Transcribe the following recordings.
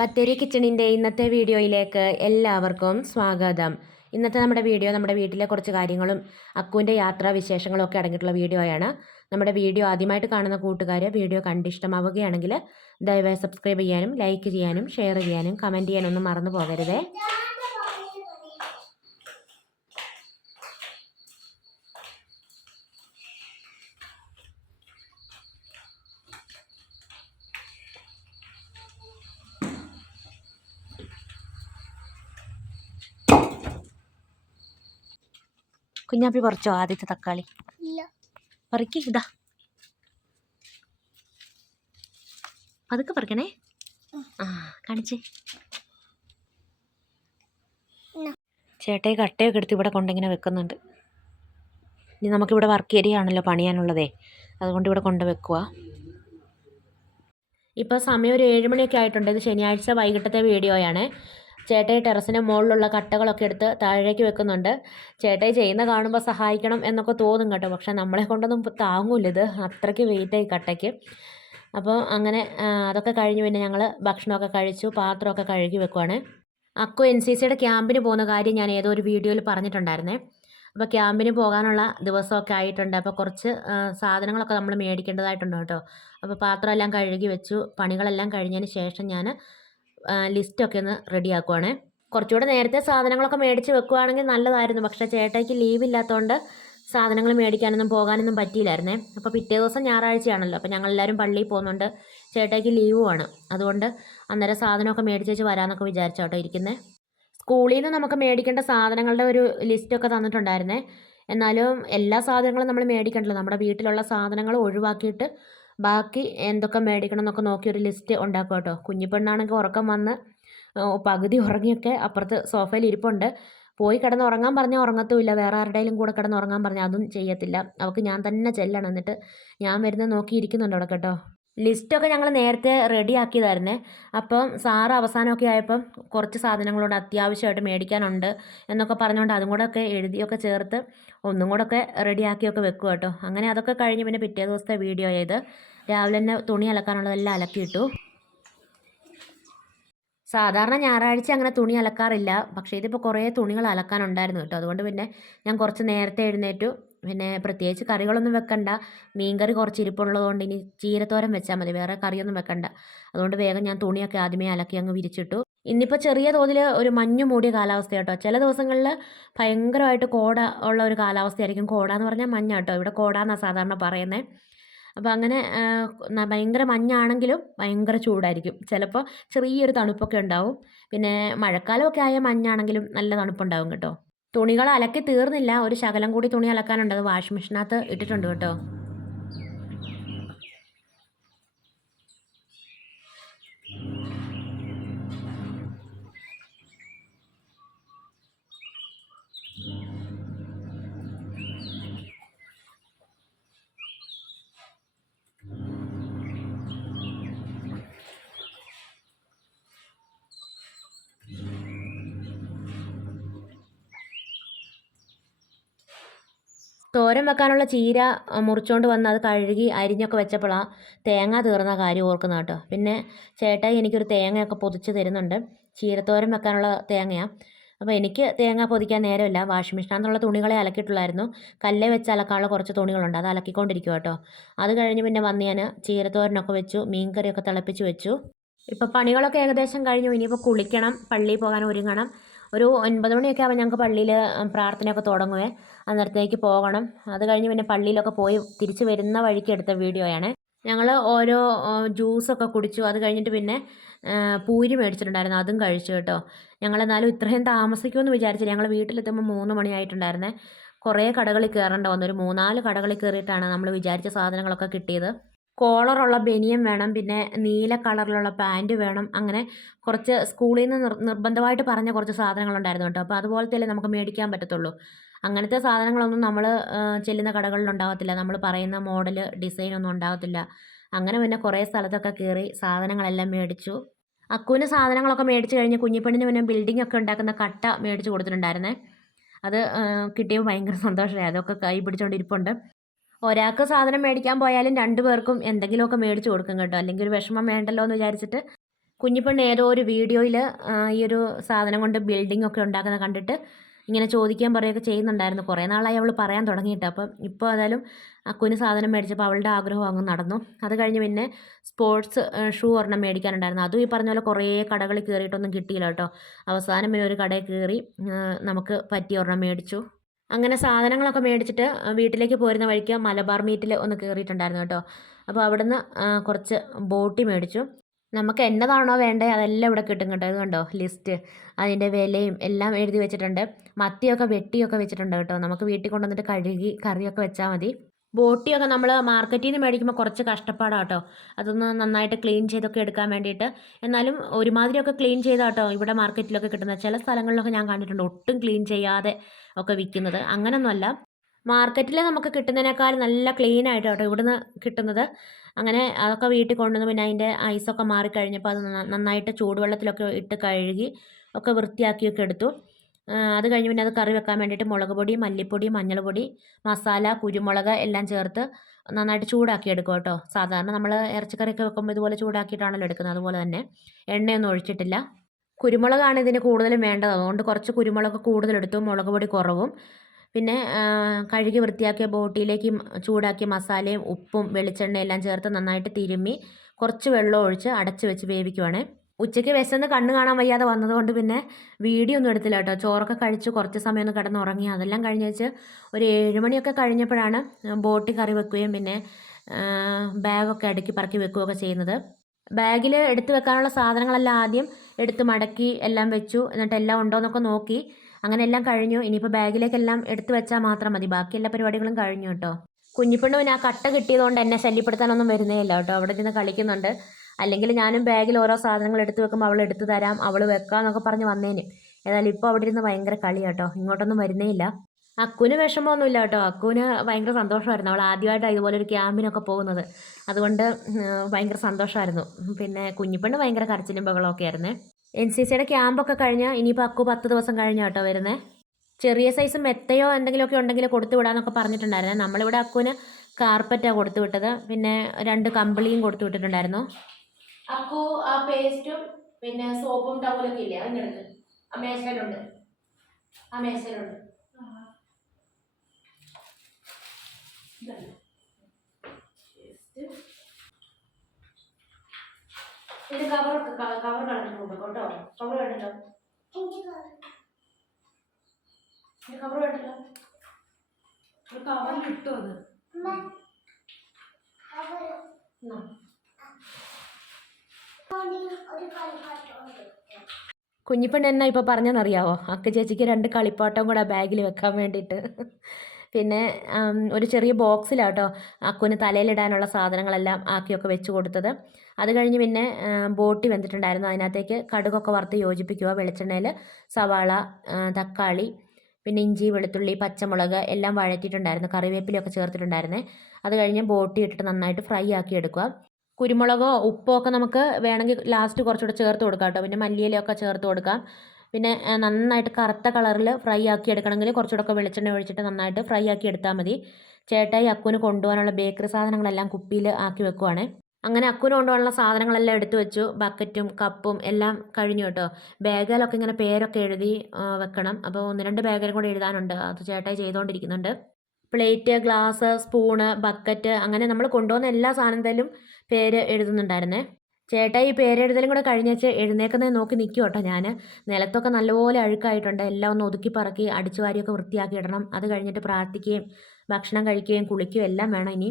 ബത്തേരി കിച്ചണിന്റെ ഇന്നത്തെ വീഡിയോയിലേക്ക് എല്ലാവർക്കും സ്വാഗതം. ഇന്നത്തെ നമ്മുടെ വീഡിയോ നമ്മുടെ വീട്ടിലെ കുറച്ച് കാര്യങ്ങളും അക്കുവിന്റെ യാത്രാ വിശേഷങ്ങളും ഒക്കെ അടങ്ങിയിട്ടുള്ള വീഡിയോയാണ്. നമ്മുടെ വീഡിയോ ആദ്യമായിട്ട് കാണുന്ന കൂട്ടുകാർ വീഡിയോ കണ്ടിഷ്ടമാവുകയാണെങ്കിൽ ദയവായി സബ്സ്ക്രൈബ് ചെയ്യാനും ലൈക്ക് ചെയ്യാനും ഷെയർ ചെയ്യാനും കമന്റ് ചെയ്യാനൊന്നും മറന്നു പോകരുതേ. കുഞ്ഞാപ്പി പറിച്ചോ ആദ്യത്തെ തക്കാളി? പറിക്ക് ഇതാ. പതുക്കെ പറിക്കണേ. ആ കാണിച്ചേ. ചേട്ടയെ കട്ടയൊക്കെ എടുത്ത് ഇവിടെ കൊണ്ടിങ്ങനെ വെക്കുന്നുണ്ട്. ഇനി നമുക്കിവിടെ വർക്ക് ഏരിയ ആണല്ലോ പണിയാനുള്ളതേ. അതുകൊണ്ട് ഇവിടെ കൊണ്ട് വെക്കുക ഇപ്പോൾ സമയം ഒരു ഏഴ് മണിയൊക്കെ ആയിട്ടുണ്ട്. ഇത് ശനിയാഴ്ച വൈകിട്ടത്തെ വീഡിയോയാണ്. ചേട്ടായി ടെറസിന്റെ മുകളിലുള്ള കട്ടകളൊക്കെ എടുത്ത് താഴേക്ക് വെക്കുന്നുണ്ട്. ചേട്ടായി ചെയ്യുന്ന കാണുമ്പോൾ സഹായിക്കണം എന്നൊക്കെ തോന്നും കേട്ടോ. പക്ഷേ നമ്മളെ കൊണ്ടൊന്നും താങ്ങൂല ഇത്. അത്രയ്ക്ക് വെയിറ്റായി കട്ടയ്ക്ക്. അപ്പോൾ അങ്ങനെ അതൊക്കെ കഴിഞ്ഞ് പിന്നെ ഞങ്ങൾ ഭക്ഷണമൊക്കെ കഴിച്ചു പാത്രമൊക്കെ കഴുകി വെക്കുവാണ്. അക്കു എൻ സി സിയുടെ ക്യാമ്പിന് പോകുന്ന കാര്യം ഞാൻ ഏതോ ഒരു വീഡിയോയിൽ പറഞ്ഞിട്ടുണ്ടായിരുന്നേ. അപ്പോൾ ക്യാമ്പിന് പോകാനുള്ള ദിവസമൊക്കെ ആയിട്ടുണ്ട്. അപ്പോൾ കുറച്ച് സാധനങ്ങളൊക്കെ നമ്മൾ മേടിക്കേണ്ടതായിട്ടുണ്ട് കേട്ടോ. അപ്പോൾ പാത്രമെല്ലാം കഴുകി വെച്ചു. പണികളെല്ലാം കഴിഞ്ഞതിന് ശേഷം ഞാൻ ലിസ്റ്റൊക്കെ ഒന്ന് റെഡിയാക്കുവാണേ. കുറച്ചുകൂടെ നേരത്തെ സാധനങ്ങളൊക്കെ മേടിച്ച് വെക്കുവാണെങ്കിൽ നല്ലതായിരുന്നു. പക്ഷെ ചേട്ടായിക്ക് ലീവ് ഇല്ലാത്തതുകൊണ്ട് സാധനങ്ങൾ മേടിക്കാനൊന്നും പോകാനൊന്നും പറ്റിയില്ലായിരുന്നേ. അപ്പോൾ പിറ്റേ ദിവസം ഞായറാഴ്ചയാണല്ലോ. അപ്പോൾ ഞങ്ങളെല്ലാവരും പള്ളിയിൽ പോകുന്നുണ്ട് ചേട്ടായിക്ക് ലീവുമാണ് അതുകൊണ്ട് അന്നേരം സാധനമൊക്കെ മേടിച്ച് വെച്ച് വരാമെന്നൊക്കെ വിചാരിച്ചോട്ടോ ഇരിക്കുന്നത് സ്കൂളിൽ നിന്ന് നമുക്ക് മേടിക്കേണ്ട സാധനങ്ങളുടെ ഒരു ലിസ്റ്റൊക്കെ തന്നിട്ടുണ്ടായിരുന്നേ. എന്നാലും എല്ലാ സാധനങ്ങളും നമ്മൾ മേടിക്കണ്ടല്ലോ. നമ്മുടെ വീട്ടിലുള്ള സാധനങ്ങൾ ഒഴിവാക്കിയിട്ട് ബാക്കി എന്തൊക്കെ മേടിക്കണം എന്നൊക്കെ നോക്കി ഒരു ലിസ്റ്റ് ഉണ്ടാക്കുക കേട്ടോ. കുഞ്ഞിപ്പെണ്ണാണെങ്കിൽ ഉറക്കം വന്ന് പകുതി ഉറങ്ങിയൊക്കെ അപ്പുറത്ത് സോഫയിൽ ഇരിപ്പുണ്ട്. പോയി കിടന്ന് ഉറങ്ങാൻ പറഞ്ഞാൽ ഉറങ്ങത്തുമില്ല. വേറെ ആരുടെയും കൂടെ കിടന്ന് ഉറങ്ങാൻ പറഞ്ഞാൽ അതും ചെയ്യത്തില്ല. അവൾക്ക് ഞാൻ തന്നെ ചെല്ലണം. എന്നിട്ട് ഞാൻ വരുന്നത് നോക്കി ഇരിക്കുന്നുണ്ട് അവിടെ കേട്ടോ. ലിസ്റ്റൊക്കെ ഞങ്ങൾ നേരത്തെ റെഡി ആക്കിയതായിരുന്നേ. അപ്പം സാറ് അവസാനമൊക്കെ ആയപ്പം കുറച്ച് സാധനങ്ങളോട് അത്യാവശ്യമായിട്ട് മേടിക്കാനുണ്ട് എന്നൊക്കെ പറഞ്ഞുകൊണ്ട് അതും കൂടെ ഒക്കെ എഴുതിയൊക്കെ ചേർത്ത് ഒന്നും കൂടെ ഒക്കെ റെഡിയാക്കിയൊക്കെ വെക്കുക കേട്ടോ. അങ്ങനെ അതൊക്കെ കഴിഞ്ഞ് പിന്നെ പിറ്റേ ദിവസത്തെ വീഡിയോ ചെയ്ത് രാവിലെ തന്നെ തുണി അലക്കാനുള്ളതെല്ലാം അലക്കിയിട്ടു. സാധാരണ ഞായറാഴ്ച അങ്ങനെ തുണി അലക്കാറില്ല. പക്ഷേ ഇതിപ്പോൾ കുറേ തുണികൾ അലക്കാനുണ്ടായിരുന്നു കേട്ടോ. അതുകൊണ്ട് പിന്നെ ഞാൻ കുറച്ച് നേരത്തെ എഴുന്നേറ്റു. പിന്നെ പ്രത്യേകിച്ച് കറികളൊന്നും വെക്കണ്ട. മീൻകറി കുറച്ച് ഇരിപ്പുള്ളതുകൊണ്ട് ഇനി ചീരത്തോരം വെച്ചാൽ മതി. വേറെ കറിയൊന്നും വെക്കണ്ട. അതുകൊണ്ട് വേഗം ഞാൻ തുണിയൊക്കെ ആദ്യമേ അലക്കി അങ്ങ് വിരിച്ചിട്ടു. ഇന്നിപ്പോൾ ചെറിയ തോതിൽ ഒരു മഞ്ഞു മൂടിയ കാലാവസ്ഥ കേട്ടോ. ചില ദിവസങ്ങളിൽ ഭയങ്കരമായിട്ട് കോട ഉള്ള ഒരു കാലാവസ്ഥയായിരിക്കും. കോട എന്ന് പറഞ്ഞാൽ മഞ്ഞ കേട്ടോ. ഇവിടെ കോട എന്നാണ് സാധാരണ പറയുന്നത് അപ്പോൾ അങ്ങനെ ഭയങ്കര മഞ്ഞാണെങ്കിലും ഭയങ്കര ചൂടായിരിക്കും. ചിലപ്പോൾ ചെറിയൊരു തണുപ്പൊക്കെ ഉണ്ടാവും. പിന്നെ മഴക്കാലമൊക്കെ ആയ മഞ്ഞാണെങ്കിലും നല്ല തണുപ്പുണ്ടാവും കേട്ടോ. തുണികൾ അലക്കി തീർന്നില്ല. ഒരു ശകലം കൂടി തുണി അലക്കാനുണ്ട്. അത് വാഷിംഗ് മെഷീനകത്ത് ഇട്ടിട്ടുണ്ട് കേട്ടോ. തോരൻ വെക്കാനുള്ള ചീര മുറിച്ചുകൊണ്ട് വന്ന് അത് കഴുകി അരിഞ്ഞൊക്കെ വെച്ചപ്പോഴാണ് തേങ്ങ തീർന്ന കാര്യം ഓർക്കുന്നത് കേട്ടോ. പിന്നെ ചേട്ടായി എനിക്കൊരു തേങ്ങയൊക്കെ പൊതിച്ച് തരുന്നുണ്ട്. ചീരത്തോരൻ വെക്കാനുള്ള തേങ്ങയാണ് അപ്പോൾ എനിക്ക് തേങ്ങ പൊതിക്കാൻ നേരമില്ല. വാഷിംഗ് മെഷീനകത്തുള്ള തുണികളെ അലക്കിയിട്ടുള്ളായിരുന്നു. കല്ലേ വെച്ച് അലക്കാനുള്ള കുറച്ച് തുണികളുണ്ട്. അത് അലക്കിക്കൊണ്ടിരിക്കും കേട്ടോ. അത് കഴിഞ്ഞ് പിന്നെ വന്ന് ഞാൻ ചീരത്തോരനൊക്കെ വെച്ചു. മീൻകറിയൊക്കെ തിളപ്പിച്ച് വെച്ചു. ഇപ്പോൾ പണികളൊക്കെ ഏകദേശം കഴിഞ്ഞു. ഇനിയിപ്പോൾ കുളിക്കണം. പള്ളിയിൽ പോകാൻ ഒരുങ്ങണം. ഒരു ഒൻപത് മണിയൊക്കെ ആകുമ്പോൾ ഞങ്ങൾക്ക് പള്ളിയിൽ പ്രാർത്ഥനയൊക്കെ തുടങ്ങുവേ. അന്നേരത്തേക്ക് പോകണം. അത് കഴിഞ്ഞ് പിന്നെ പള്ളിയിലൊക്കെ പോയി തിരിച്ച് വരുന്ന വഴിക്ക് എടുത്ത വീഡിയോയാണ്. ഞങ്ങൾ ഓരോ ജ്യൂസൊക്കെ കുടിച്ചു. അത് കഴിഞ്ഞിട്ട് പിന്നെ പൂരി മേടിച്ചിട്ടുണ്ടായിരുന്നു. അതും കഴിച്ചു കേട്ടോ. ഞങ്ങൾ എന്നാലും ഇത്രയും താമസിക്കുമെന്ന് വിചാരിച്ചില്ല. ഞങ്ങൾ വീട്ടിലെത്തുമ്പോൾ മൂന്ന് മണിയായിട്ടുണ്ടായിരുന്നേ. കുറേ കടകളിൽ കയറേണ്ട വന്നു. ഒരു മൂന്നാൽ കടകളിൽ കയറിയിട്ടാണ് നമ്മൾ വിചാരിച്ച സാധനങ്ങളൊക്കെ കിട്ടിയത്. കോളറുള്ള ബനിയൻ വേണം പിന്നെ നീല കളറിലുള്ള പാന്റ് വേണം. അങ്ങനെ കുറച്ച് സ്കൂളിൽ നിന്ന് നിർ നിർബന്ധമായിട്ട് പറഞ്ഞ കുറച്ച് സാധനങ്ങളുണ്ടായിരുന്നു കേട്ടോ. അപ്പോൾ അതുപോലത്തെ നമുക്ക് മേടിക്കാൻ പറ്റത്തുള്ളൂ. അങ്ങനത്തെ സാധനങ്ങളൊന്നും നമ്മൾ ചെല്ലുന്ന കടകളിൽ ഉണ്ടാകത്തില്ല നമ്മൾ പറയുന്ന മോഡൽ ഡിസൈൻ ഒന്നും ഉണ്ടാകത്തില്ല അങ്ങനെ പിന്നെ കുറേ സ്ഥലത്തൊക്കെ കയറി സാധനങ്ങളെല്ലാം മേടിച്ചു. അക്കുവിന് സാധനങ്ങളൊക്കെ മേടിച്ച് കഴിഞ്ഞ് കുഞ്ഞിപ്പെണ്ണിന് പിന്നെ ബിൽഡിംഗ് ഒക്കെ ഉണ്ടാക്കുന്ന കട്ട മേടിച്ച് കൊടുത്തിട്ടുണ്ടായിരുന്നേ. അത് കിട്ടിയപ്പോൾ ഭയങ്കര സന്തോഷമായി. അതൊക്കെ കൈ പിടിച്ചുകൊണ്ടിരിപ്പുണ്ട് ഒരാൾക്ക് സാധനം മേടിക്കാൻ പോയാലും രണ്ടു പേർക്കും എന്തെങ്കിലുമൊക്കെ മേടിച്ച് കൊടുക്കും കേട്ടോ. അല്ലെങ്കിൽ ഒരു വിഷമം വേണ്ടല്ലോ എന്ന് വിചാരിച്ചിട്ട് കുഞ്ഞിപ്പെണ്ണ് ഏതോ ഒരു വീഡിയോയിൽ ഈ ഒരു സാധനം കൊണ്ട് ബിൽഡിംഗ് ഒക്കെ ഉണ്ടാക്കുന്നത് കണ്ടിട്ട് ഇങ്ങനെ ചോദിക്കാൻ പറയുകയൊക്കെ ചെയ്യുന്നുണ്ടായിരുന്നു. കുറേ നാളായി അവൾ പറയാൻ തുടങ്ങിയിട്ട്. അപ്പം ഇപ്പോൾ ഏതായാലും അക്കുവിന് സാധനം മേടിച്ചപ്പോൾ അവളുടെ ആഗ്രഹം അങ്ങ് നടന്നു. അത് കഴിഞ്ഞ് പിന്നെ സ്പോർട്സ് ഷൂ ഒരെണ്ണം മേടിക്കാനുണ്ടായിരുന്നു. അതും ഈ പറഞ്ഞ പോലെ കുറേ കടകളിൽ കയറിയിട്ടൊന്നും കിട്ടിയില്ല കേട്ടോ. അവസാനം പിന്നെ ഒരു കടയിൽ കയറി നമുക്ക് പറ്റിയ ഒരെണ്ണം മേടിച്ചു. അങ്ങനെ സാധനങ്ങളൊക്കെ മേടിച്ചിട്ട് വീട്ടിലേക്ക് പോരുന്ന വഴിക്ക് മലബാർ മീറ്റിൽ ഒന്ന് കയറിയിട്ടുണ്ടായിരുന്നു കേട്ടോ. അപ്പോൾ അവിടുന്ന് കുറച്ച് ബോട്ടി മേടിച്ചു. നമുക്ക് എന്നതാണോ വേണ്ടത് അതെല്ലാം ഇവിടെ കിട്ടും കേട്ടോ. ഇത് കണ്ടോ? ലിസ്റ്റ്. അതിന്റെ വിലയും എല്ലാം എഴുതി വെച്ചിട്ടുണ്ട്. മത്തിയൊക്കെ വെട്ടിയൊക്കെ വെച്ചിട്ടുണ്ട് കേട്ടോ. നമുക്ക് വീട്ടിൽ കൊണ്ടുവന്നിട്ട് കഴുകി കറിയൊക്കെ വെച്ചാൽ മതി. ബോട്ടിയൊക്കെ നമ്മൾ മാർക്കറ്റിൽ നിന്ന് മേടിക്കുമ്പോൾ കുറച്ച് കഷ്ടപ്പാടാണ് കേട്ടോ അതൊന്ന് നന്നായിട്ട് ക്ലീൻ ചെയ്തൊക്കെ എടുക്കാൻ വേണ്ടിയിട്ട്. എന്നാലും ഒരുമാതിരിയൊക്കെ ക്ലീൻ ചെയ്താട്ടോ ഇവിടെ മാർക്കറ്റിലൊക്കെ കിട്ടുന്ന ചില സ്ഥലങ്ങളിലൊക്കെ ഞാൻ കണ്ടിട്ടുണ്ട് ഒട്ടും ക്ലീൻ ചെയ്യാതെ ഒക്കെ വിൽക്കുന്നത് അങ്ങനെയൊന്നുമല്ല മാർക്കറ്റിൽ നമുക്ക് കിട്ടുന്നതിനേക്കാൾ നല്ല ക്ലീൻ ആയിട്ട് കേട്ടോ ഇവിടുന്ന് കിട്ടുന്നത്. അങ്ങനെ അതൊക്കെ വീട്ടിൽ കൊണ്ടുവന്ന് പിന്നെ അതിന്റെ ഐസൊക്കെ മാറിക്കഴിഞ്ഞപ്പോൾ അത് നന്നായിട്ട് ചൂടുവെള്ളത്തിലൊക്കെ ഇട്ട് കഴുകി ഒക്കെ വൃത്തിയാക്കിയൊക്കെ എടുത്തു. അത് കഴിഞ്ഞ് പിന്നെ അത് കറി വെക്കാൻ വേണ്ടിയിട്ട് മുളക് പൊടി മല്ലിപ്പൊടി മഞ്ഞൾപ്പൊടി മസാല കുരുമുളക് എല്ലാം ചേർത്ത് നന്നായിട്ട് ചൂടാക്കി എടുക്കും കേട്ടോ. സാധാരണ നമ്മൾ ഇറച്ചിക്കറിയൊക്കെ വെക്കുമ്പോൾ ഇതുപോലെ ചൂടാക്കിയിട്ടാണല്ലോ എടുക്കുന്നത്. അതുപോലെ തന്നെ എണ്ണയൊന്നും ഒഴിച്ചിട്ടില്ല. കുരുമുളകാണ് ഇതിന് കൂടുതലും വേണ്ടത്. അതുകൊണ്ട് കുറച്ച് കുരുമുളക് കൂടുതലെടുത്തു. മുളക് പൊടി കുറവും. പിന്നെ കഴുകി വൃത്തിയാക്കിയ ബോട്ടിയിലേക്ക് ചൂടാക്കിയ മസാലയും ഉപ്പും വെളിച്ചെണ്ണയും എല്ലാം ചേർത്ത് നന്നായിട്ട് തിരുമ്മി കുറച്ച് വെള്ളം ഒഴിച്ച് അടച്ച് വെച്ച് വേവിക്കുവാണേ. ഉച്ചയ്ക്ക് വിശന്ന് കണ്ണ് കാണാൻ വയ്യാതെ വന്നതുകൊണ്ട് പിന്നെ വീഡിയോ ഒന്നും എടുത്തില്ല കേട്ടോ. ചോറൊക്കെ കഴിച്ച് കുറച്ച് സമയം ഒന്ന് കിടന്നുറങ്ങി. അതെല്ലാം കഴിഞ്ഞ് വെച്ച് ഒരു ഏഴുമണിയൊക്കെ കഴിഞ്ഞപ്പോഴാണ് ബോട്ടി കറി വെക്കുകയും പിന്നെ ബാഗൊക്കെ അടുക്കി പറക്കി വെക്കുകയൊക്കെ ചെയ്യുന്നത്. ബാഗിൽ എടുത്തു വെക്കാനുള്ള സാധനങ്ങളെല്ലാം ആദ്യം എടുത്ത് മടക്കി എല്ലാം വെച്ചു. എന്നിട്ട് എല്ലാം ഉണ്ടോ എന്നൊക്കെ നോക്കി. അങ്ങനെ എല്ലാം കഴിഞ്ഞു. ഇനിയിപ്പോൾ ബാഗിലേക്കെല്ലാം എടുത്തു വെച്ചാൽ മാത്രം മതി. ബാക്കി എല്ലാ പരിപാടികളും കഴിഞ്ഞു കേട്ടോ. കുഞ്ഞിപ്പെണ്ണ് പിന്നെ ആ കട്ട കിട്ടിയതുകൊണ്ട് എന്നെ ശല്യപ്പെടുത്താനൊന്നും വരുന്നേ ഇല്ല കേട്ടോ. അവിടെ നിന്ന് കളിക്കുന്നുണ്ട്. അല്ലെങ്കിൽ ഞാനും ബാഗിൽ ഓരോ സാധനങ്ങൾ എടുത്തു വെക്കുമ്പോൾ അവൾ എടുത്തു തരാം അവൾ വെക്കാന്നൊക്കെ പറഞ്ഞ് വന്നേന്. ഏതായാലും ഇപ്പോൾ അവിടെ ഇരുന്ന് ഭയങ്കര കളി കേട്ടോ. ഇങ്ങോട്ടൊന്നും വരുന്നേ ഇല്ല. അക്കുവിന് വിഷമമൊന്നുമില്ല കേട്ടോ. അക്കുവിന് ഭയങ്കര സന്തോഷമായിരുന്നു. അവൾ ആദ്യമായിട്ടാണ് ഇതുപോലെ ഒരു ക്യാമ്പിനൊക്കെ പോകുന്നത്. അതുകൊണ്ട് ഭയങ്കര സന്തോഷമായിരുന്നു. പിന്നെ കുഞ്ഞിപ്പെണ്ണ് ഭയങ്കര കരച്ചിലും ബഹളമൊക്കെ ആയിരുന്നേ. എൻ സി സിയുടെ ക്യാമ്പൊക്കെ കഴിഞ്ഞ് ഇനിയിപ്പോൾ അക്കു പത്ത് ദിവസം കഴിഞ്ഞ കേട്ടോ വരുന്നത് ചെറിയ സൈസ് മെത്തയോ എന്തെങ്കിലുമൊക്കെ ഉണ്ടെങ്കിൽ കൊടുത്തു വിടാന്നൊക്കെ പറഞ്ഞിട്ടുണ്ടായിരുന്നേ. നമ്മളിവിടെ അക്കുവിന് കാർപ്പറ്റാണ് കൊടുത്തു വിട്ടത്. പിന്നെ രണ്ട് കമ്പിളിയും കൊടുത്തു വിട്ടിട്ടുണ്ടായിരുന്നു. അക്കു ആ പേസ്റ്റും പിന്നെ സോപ്പും ടവലൊക്കെ ഇല്ലേ? അതിന്റെ ആ മേശയിലുണ്ട്. ആ മേശയിലുണ്ട്. ഇത് കവർ കവർ കളഞ്ഞിട്ടുണ്ട് കേട്ടോ. കവർ വേണ്ടല്ലോ കവർ വേണ്ടല്ലോ കവർ കിട്ടുമോ അത്. കുഞ്ഞിപ്പെണ്ണ് എന്നാ ഇപ്പൊ പറഞ്ഞെന്നറിയാവോ? അക്ക ചേച്ചിക്ക് രണ്ട് കളിപ്പാട്ടം കൂടെ ബാഗിൽ വെക്കാൻ വേണ്ടിയിട്ട്. പിന്നെ ഒരു ചെറിയ ബോക്സിലാട്ടോ അക്കുവിന് തലയിലിടാനുള്ള സാധനങ്ങളെല്ലാം ആക്കിയൊക്കെ വെച്ച് കൊടുത്തത്. അത് കഴിഞ്ഞ് പിന്നെ ബോട്ടി വെന്തിട്ടുണ്ടായിരുന്നു. അതിനകത്തേക്ക് കടുകൊക്കെ വറുത്ത് യോജിപ്പിക്കുക വെളിച്ചെണ്ണയിൽ സവാള തക്കാളി പിന്നെ ഇഞ്ചി വെളുത്തുള്ളി പച്ചമുളക് എല്ലാം വഴറ്റിയിട്ടുണ്ടായിരുന്നു. കറിവേപ്പിലൊക്കെ ചേർത്തിട്ടുണ്ടായിരുന്നേ. അത് കഴിഞ്ഞ് ബോട്ടി ഇട്ടിട്ട് നന്നായിട്ട് ഫ്രൈ ആക്കി എടുക്കുക കുരുമുളകോ ഉപ്പോ ഒക്കെ നമുക്ക് വേണമെങ്കിൽ ലാസ്റ്റ് കുറച്ചുകൂടെ ചേർത്ത് കൊടുക്കാം കേട്ടോ. പിന്നെ മല്ലിയിലൊക്കെ ചേർത്ത് കൊടുക്കാം. പിന്നെ നന്നായിട്ട് കറുത്ത കളറിൽ ഫ്രൈ ആക്കി എടുക്കണമെങ്കിൽ കുറച്ചുകൂടെ വെളിച്ചെണ്ണ ഒഴിച്ചിട്ട് നന്നായിട്ട് ഫ്രൈ ആക്കി എടുത്താൽ മതി. ചേട്ടായി അക്കുവിന് കൊണ്ടുപോകാനുള്ള ബേക്കറി സാധനങ്ങളെല്ലാം കുപ്പിയിൽ ആക്കി വെക്കുവാണേ. അങ്ങനെ അക്കുവിന് കൊണ്ടുപോകാനുള്ള സാധനങ്ങളെല്ലാം എടുത്തു വെച്ചു. ബക്കറ്റും കപ്പും എല്ലാം കഴിഞ്ഞു കേട്ടോ. ബാഗിലൊക്കെ ഇങ്ങനെ പേരൊക്കെ എഴുതി വെക്കണം. അപ്പോൾ ഒന്ന് രണ്ട് ബാഗിലും കൂടെ എഴുതാനുണ്ട്. അത് ചേട്ടായി ചെയ്തുകൊണ്ടിരിക്കുന്നുണ്ട്. പ്ലേറ്റ് ഗ്ലാസ് സ്പൂണ് ബക്കറ്റ് അങ്ങനെ നമ്മൾ കൊണ്ടുപോകുന്ന എല്ലാ സാധനത്തിലും പേര് എഴുതുന്നുണ്ടായിരുന്നേ. ചേട്ടാ ഈ പേരെഴുതലും കൂടെ കഴിഞ്ഞേച്ച് എഴുന്നേക്കുന്നത് നോക്കി നിൽക്കും കേട്ടോ ഞാൻ നിലത്തൊക്കെ നല്ലപോലെ അഴുക്കായിട്ടുണ്ട്. എല്ലാം ഒന്ന് ഒതുക്കി പറക്കി അടിച്ചു വാരിയൊക്കെ വൃത്തിയാക്കി ഇടണം. അത് കഴിഞ്ഞിട്ട് പ്രാർത്ഥിക്കുകയും ഭക്ഷണം കഴിക്കുകയും കുളിക്കുകയും എല്ലാം വേണം ഇനി.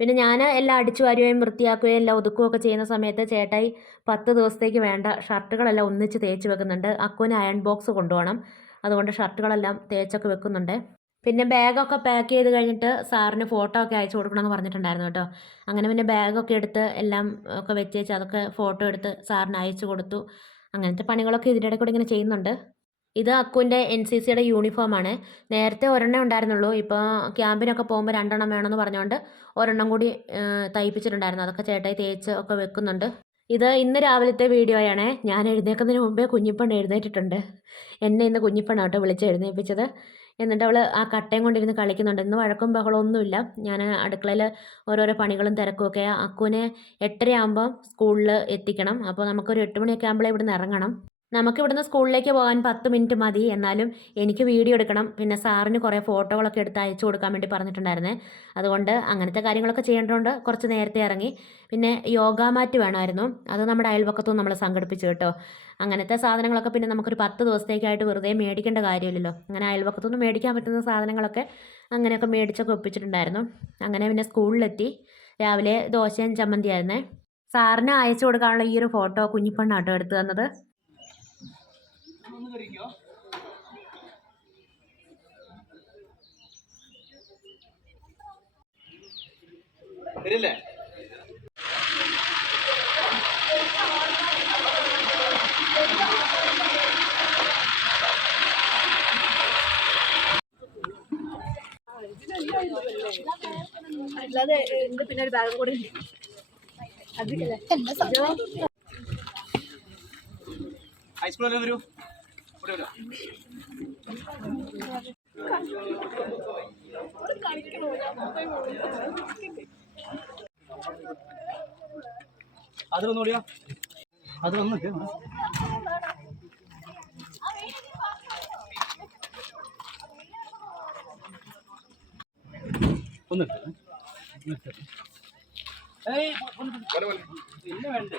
പിന്നെ ഞാൻ എല്ലാം അടിച്ചു വാരുകയും വൃത്തിയാക്കുകയും എല്ലാം ഒതുക്കുകയൊക്കെ ചെയ്യുന്ന സമയത്ത് ചേട്ടായി പത്ത് ദിവസത്തേക്ക് വേണ്ട ഷർട്ടുകളെല്ലാം ഒന്നിച്ച് തേച്ച് വെക്കുന്നുണ്ട്. അക്കുവിന് അയൺ ബോക്സ് കൊണ്ടുപോകണം. അതുകൊണ്ട് ഷർട്ടുകളെല്ലാം തേച്ചൊക്കെ വെക്കുന്നുണ്ട്. പിന്നെ ബാഗൊക്കെ പാക്ക് ചെയ്ത് കഴിഞ്ഞിട്ട് സാറിന് ഫോട്ടോ ഒക്കെ അയച്ചു കൊടുക്കണമെന്ന് പറഞ്ഞിട്ടുണ്ടായിരുന്നു കേട്ടോ. അങ്ങനെ പിന്നെ ബാഗൊക്കെ എടുത്ത് എല്ലാം ഒക്കെ വെച്ച് വെച്ച് അതൊക്കെ ഫോട്ടോ എടുത്ത് സാറിന് അയച്ചു കൊടുത്തു. അങ്ങനത്തെ പണികളൊക്കെ ഇതിന്റെ ഇടയ്ക്കൂടെ ഇങ്ങനെ ചെയ്യുന്നുണ്ട്. ഇത് അക്കുവിന്റെ എൻ സി സിയുടെ യൂണിഫോമാണ് നേരത്തെ ഒരെണ്ണം ഉണ്ടായിരുന്നുള്ളൂ. ഇപ്പോൾ ക്യാമ്പിനൊക്കെ പോകുമ്പോൾ രണ്ടെണ്ണം വേണമെന്ന് പറഞ്ഞുകൊണ്ട് ഒരെണ്ണം കൂടി തയ്പ്പിച്ചിട്ടുണ്ടായിരുന്നു. അതൊക്കെ ചേട്ടായി തേച്ച് ഒക്കെ വെക്കുന്നുണ്ട്. ഇത് ഇന്ന് രാവിലത്തെ വീഡിയോയാണേ ഞാൻ എഴുന്നേൽക്കുന്നതിന് മുമ്പേ കുഞ്ഞിപ്പണ്ണ് എഴുന്നേറ്റിട്ടുണ്ട്. എന്നെ ഇന്ന് കുഞ്ഞിപ്പണ്ണാട്ടോ വിളിച്ച് എഴുന്നേൽപ്പിച്ചത്. എന്നിട്ട് അവൾ ആ കട്ടയും കൊണ്ടിരുന്ന് കളിക്കുന്നുണ്ട്. ഇന്ന് വഴക്കും ബഹളവും ഒന്നുമില്ല. ഞാൻ അടുക്കളയിൽ ഓരോരോ പണികളും തിരക്കുമൊക്കെ അക്കുവിനെ എട്ടര ആകുമ്പോൾ സ്കൂളിൽ എത്തിക്കണം. അപ്പോൾ നമുക്കൊരു എട്ട് മണിയൊക്കെ ആകുമ്പോഴേ ഇവിടുന്ന് ഇറങ്ങണം. നമുക്ക് ഇവിടുന്ന് സ്കൂളിലേക്ക് പോകാൻ പത്ത് മിനിറ്റ് മതി. എന്നാലും എനിക്ക് വീഡിയോ എടുക്കണം. പിന്നെ സാറിന് കുറേ ഫോട്ടോകളൊക്കെ എടുത്ത് അയച്ചു കൊടുക്കാൻ വേണ്ടി പറഞ്ഞിട്ടുണ്ടായിരുന്നേ. അതുകൊണ്ട് അങ്ങനത്തെ കാര്യങ്ങളൊക്കെ ചെയ്യേണ്ടതുകൊണ്ട് കുറച്ച് നേരത്തെ ഇറങ്ങി. പിന്നെ യോഗ മാറ്റ് വേണമായിരുന്നു. അത് നമ്മുടെ അയൽവക്കത്തും നമ്മൾ സംഘടിപ്പിച്ചു കേട്ടോ. അങ്ങനത്തെ സാധനങ്ങളൊക്കെ പിന്നെ നമുക്കൊരു പത്ത് ദിവസത്തേക്കായിട്ട് വെറുതെ മേടിക്കേണ്ട കാര്യമില്ലല്ലോ. അങ്ങനെ അയൽവക്കത്തുനിന്ന് മേടിക്കാൻ പറ്റുന്ന സാധനങ്ങളൊക്കെ അങ്ങനെയൊക്കെ മേടിച്ചൊക്കെ ഒപ്പിച്ചിട്ടുണ്ടായിരുന്നു. അങ്ങനെ പിന്നെ സ്കൂളിലെത്തി. രാവിലെ ദോശയും ചമ്മന്തിയായിരുന്നേ. സാറിന് അയച്ചു കൊടുക്കാനുള്ള ഈ ഒരു ഫോട്ടോ കുഞ്ഞിപ്പണ്ണാട്ടോ എടുത്തു തന്നത്. ഒന്ന് കറിക്കോ? വരില്ലേ? അല്ലാതെ ഉണ്ട് പിന്നെ ഒരു ബാഗ് കൂടി ഉണ്ട്. വരൂ ഹൈസ്കൂളിൽ വരൂ. അത് വന്നോടിയാ അത് വന്നിട്ട് ഒന്നിട്ട് പിന്നെ വേണ്ടേ.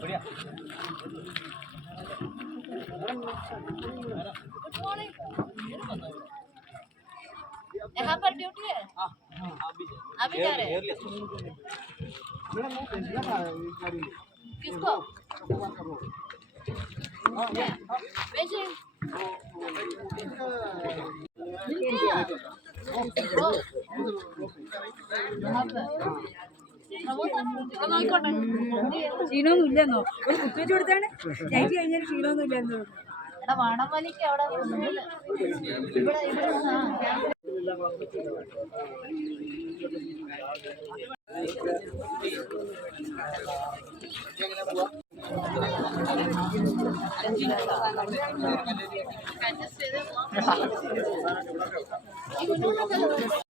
बढ़िया यहाँ पर ड्यूटी है? अभी जा रहे किसको? ക്ഷീണമൊന്നും ഇല്ലെന്നോ ഒരു കുത്തിവെച്ച് കൊടുത്താണ് ലൈറ്റ് കഴിഞ്ഞാൽ ക്ഷീണമൊന്നും എടാ വടംവലിക്ക് അവിടെ ഇവിടെ ഇവിടെ ആ.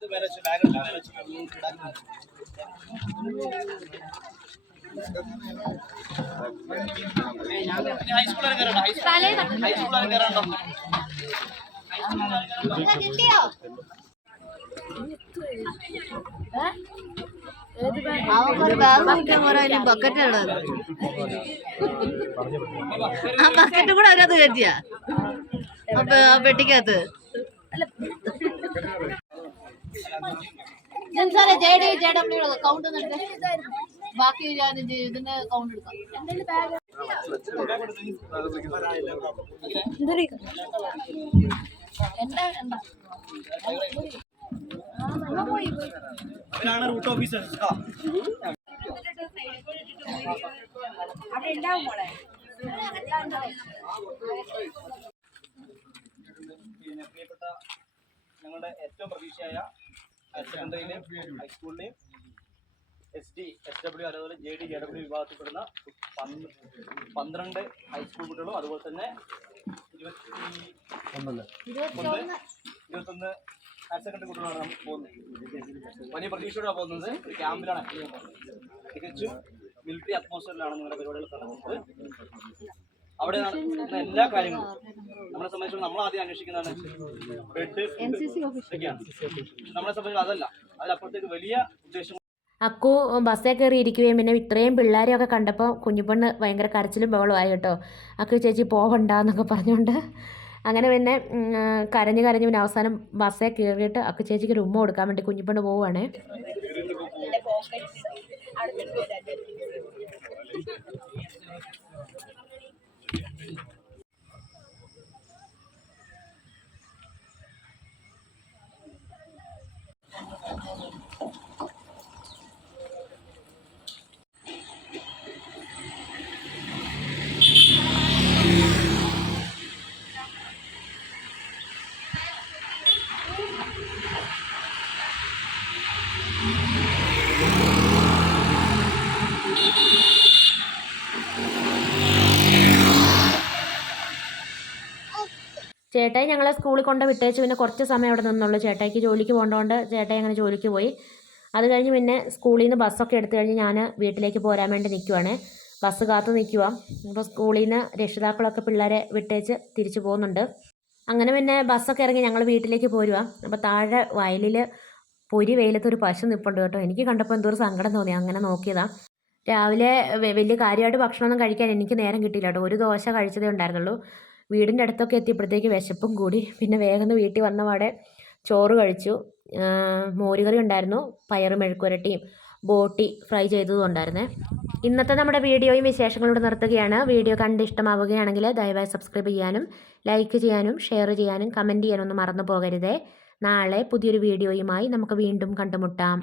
മാനേജ് ബാഗ് മാനേജ് ഹൈസ്കൂളിൽ കയറണ്ട ഹൈസ്കൂളിൽ കയറണ്ടോ അവന്മാര് ബാഗ് വയ്ക്കാൻ പോരാ ബക്കറ്റ് ഉള്ളത്. ആ ബക്കറ്റ് കൂടെ അതിനകത്ത് കയറ്റിയ? അപ്പൊ ആ പെട്ടിക്കകത്ത്. സാറേ J D J W count ബാക്കി ഞാൻ ഇത് ഇതിന്റെ കൗണ്ട് എടുക്കാം. എന്താ ഇവരാണ് റൂട്ട് ഓഫീസർ അവിടെ ഉണ്ടാവും മോളെ പിന്നെ പ്രിയപ്പെട്ട ഞങ്ങളുടെ ഏറ്റവും പ്രതീക്ഷയായ ഹയർ സെക്കൻഡറിയിലെയും ഹൈസ്കൂളിലെയും എസ് ഡി എസ് ഡബ്ല്യു അതുപോലെ ജെ ഡി ജെ ഡബ്ല്യു വിഭാഗത്തിൽപ്പെടുന്ന പന്ത്രണ്ട് ഹൈസ്കൂൾ കുട്ടികളും അതുപോലെ തന്നെ ഇരുപത്തി ഒന്ന് ഇരുപത്തൊന്ന് ഹയർ സെക്കൻഡറി കുട്ടികളാണ് നമുക്ക് പോകുന്നത്. വലിയ പ്രതീക്ഷയോടെ പോകുന്നത്. ഒരു ക്യാമ്പിലാണ് തികച്ചും മിലിറ്ററി അറ്റ്മോസ്ഫിയറിലാണ് നിങ്ങളുടെ പരിപാടികൾ നടക്കുന്നത്. അവിടെ നടക്കുന്ന എല്ലാ കാര്യങ്ങളും നമ്മളെ സംബന്ധിച്ചിടത്തോളം നമ്മൾ ആദ്യം അന്വേഷിക്കുന്നതാണ് ബെഡ് ഇതൊക്കെയാണ്. നമ്മളെ സംബന്ധിച്ച് അതല്ല. അതിലപ്പുറത്തേക്ക് വലിയ ഉദ്ദേശം അക്കു ബസ്സേ കയറി ഇരിക്കുകയും പിന്നെ ഇത്രയും പിള്ളേരെയൊക്കെ കണ്ടപ്പോൾ കുഞ്ഞുപെണ്ണ് ഭയങ്കര കരച്ചിലും ബഹളമായി കേട്ടോ. അക്കു ചേച്ചി പോവണ്ട എന്നൊക്കെ പറഞ്ഞുകൊണ്ട് അങ്ങനെ പിന്നെ കരഞ്ഞു കരഞ്ഞ് പിന്നെ അവസാനം ബസ്സെ കയറിയിട്ട് അക്കു ചേച്ചിക്ക് ഒരു ഉമ്മ കൊടുക്കാൻ വേണ്ടി കുഞ്ഞിപ്പണ്ട് പോവുകയാണേ ചേട്ടായി ഞങ്ങളെ സ്കൂളിൽ കൊണ്ട് വിട്ടേച്ച് പിന്നെ കുറച്ച് സമയം അവിടെ നിന്നുള്ളൂ. ചേട്ടായിക്ക് ജോലിക്ക് പോകേണ്ടതുകൊണ്ട് ചേട്ടായി അങ്ങനെ ജോലിക്ക് പോയി. അത് കഴിഞ്ഞ് പിന്നെ സ്കൂളിൽ നിന്ന് ബസ്സൊക്കെ എടുത്തു കഴിഞ്ഞ് ഞാൻ വീട്ടിലേക്ക് പോരാൻ വേണ്ടി നിൽക്കുവാണ് ബസ് കാത്തു നിൽക്കുക അപ്പോൾ സ്കൂളിൽ നിന്ന് രക്ഷിതാക്കളൊക്കെ പിള്ളേരെ വിട്ടേച്ച് തിരിച്ചു പോകുന്നുണ്ട്. അങ്ങനെ പിന്നെ ബസ്സൊക്കെ ഇറങ്ങി ഞങ്ങൾ വീട്ടിലേക്ക് പോരുക അപ്പോൾ താഴെ വയലിൽ പൊരി വെയിലത്ത് ഒരു പശു നിൽപ്പുണ്ട് കേട്ടോ. എനിക്ക് കണ്ടപ്പോൾ എന്തോ ഒരു സങ്കടം തോന്നി. അങ്ങനെ നോക്കിയതാണ് രാവിലെ വലിയ കാര്യമായിട്ട് ഭക്ഷണമൊന്നും കഴിക്കാൻ എനിക്ക് നേരം കിട്ടിയില്ല കേട്ടോ. ഒരു ദോശ കഴിച്ചതേ ഉണ്ടായിരുന്നുള്ളൂ. വീടിന്റെ അടുത്തൊക്കെ എത്തിയപ്പോഴത്തേക്ക് വിശപ്പും കൂടി. പിന്നെ വേഗം വീട്ടിൽ വന്ന പാടെ ചോറ് കഴിച്ചു. മോരുകറി ഉണ്ടായിരുന്നു. പയറ് മെഴുക്കുരട്ടിയും ബോട്ടി ഫ്രൈ ചെയ്തതും ഉണ്ടായിരുന്നേ. ഇന്നത്തെ നമ്മുടെ വീഡിയോയും വിശേഷങ്ങളോട് നിർത്തുകയാണ്. വീഡിയോ കണ്ട് ഇഷ്ടമാവുകയാണെങ്കിൽ ദയവായി സബ്സ്ക്രൈബ് ചെയ്യാനും ലൈക്ക് ചെയ്യാനും ഷെയർ ചെയ്യാനും കമന്റ് ചെയ്യാനൊന്നും മറന്നു പോകരുതേ. നാളെ പുതിയൊരു വീഡിയോയുമായി നമുക്ക് വീണ്ടും കണ്ടുമുട്ടാം.